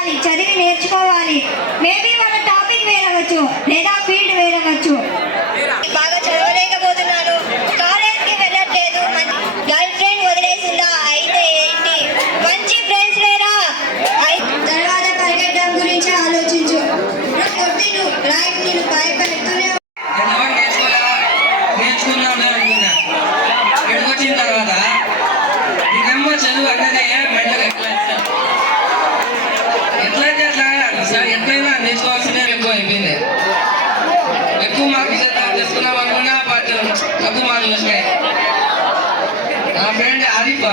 చదవాలి చదివి నేర్చుకోవాలి. మేబీ వాళ్ళ టాపిక్ వేరవచ్చు లేదా ఫీల్డ్ వేరవచ్చు. బాగా చదవలేకపోతున్నాను. కాలేజ్కి వెళ్ళట్లేదు. గర్ల్ ఫ్రెండ్ వదిలేసిందా? అయితే ఏంటి? మంచి ఫ్రెండ్స్ లేరా? అయి- తర్వాత పరిగెట్టడం గురించి ఆలోచించు. కొట్టిను లైఫ్ నేను భయపెడుతూనే ఎవరు నేర్చుకోలే నేర్చుకున్నాం అనుకున్నా. ఇక్కడికి వచ్చిన తర్వాత నీకమ్మ చదువు అన్నదే సార్ ఎట్లయినా నేర్చుకోవాల్సిందే ఎక్కువ అయిపోయింది. ఎక్కువ మార్కులు తెచ్చుకున్నాం అనుకున్నా బట్ తక్కువ మార్కులు వచ్చినాయి నా ఫ్రెండ్ ఆరిఫ్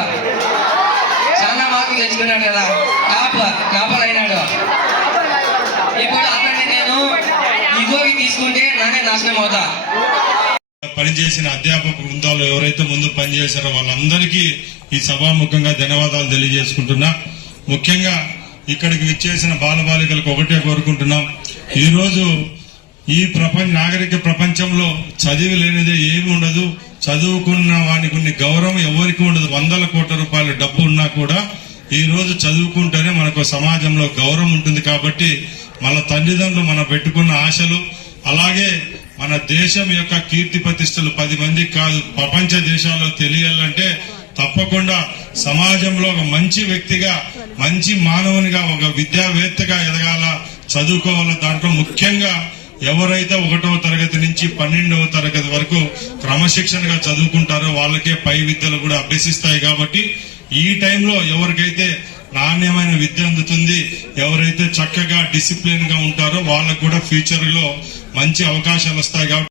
చాలా మార్కులు తెచ్చుకున్నాడు కదా టాప్ టాపర్ ఇప్పుడు అతన్ని నేను ఇగోకి తీసుకుంటే నానే నాశనం అవుతా. పనిచేసిన అధ్యాపక బృందాలు ఎవరైతే ముందు పనిచేశారో వాళ్ళందరికీ ఈ సభాముఖంగా ధన్యవాదాలు తెలియజేసుకుంటున్నా. ముఖ్యంగా ఇక్కడికి విచ్చేసిన బాలబాలికలకు ఒకటే కోరుకుంటున్నాం. ఈరోజు ఈ ప్రపంచ నాగరిక ప్రపంచంలో చదివి లేనిదే ఏమి ఉండదు. చదువుకున్న వానికి ఉన్న గౌరవం ఎవరికి ఉండదు. వందల కోట్ల రూపాయల డబ్బు ఉన్నా కూడా ఈ రోజు చదువుకుంటేనే మనకు సమాజంలో గౌరవం ఉంటుంది కాబట్టి మన తల్లిదండ్రులు మన పెట్టుకున్న ఆశలు అలాగే మన దేశం యొక్క కీర్తి ప్రతిష్టలు పది మందికి కాదు ప్రపంచ దేశాల్లో తెలియాలంటే తప్పకుండా సమాజంలో ఒక మంచి వ్యక్తిగా మంచి మానవునిగా ఒక విద్యావేత్తగా ఎదగాల చదువుకోవాల దాంట్లో ముఖ్యంగా ఎవరైతే ఒకటవ తరగతి నుంచి పన్నెండవ తరగతి వరకు క్రమశిక్షణగా చదువుకుంటారో వాళ్ళకే పై విద్యలు కూడా అభ్యసిస్తాయి కాబట్టి ఈ టైంలో ఎవరికైతే నాణ్యమైన విద్య అందుతుంది ఎవరైతే చక్కగా డిసిప్లిన్గా ఉంటారో వాళ్ళకు కూడా ఫ్యూచర్లో మంచి అవకాశాలు వస్తాయి కాబట్టి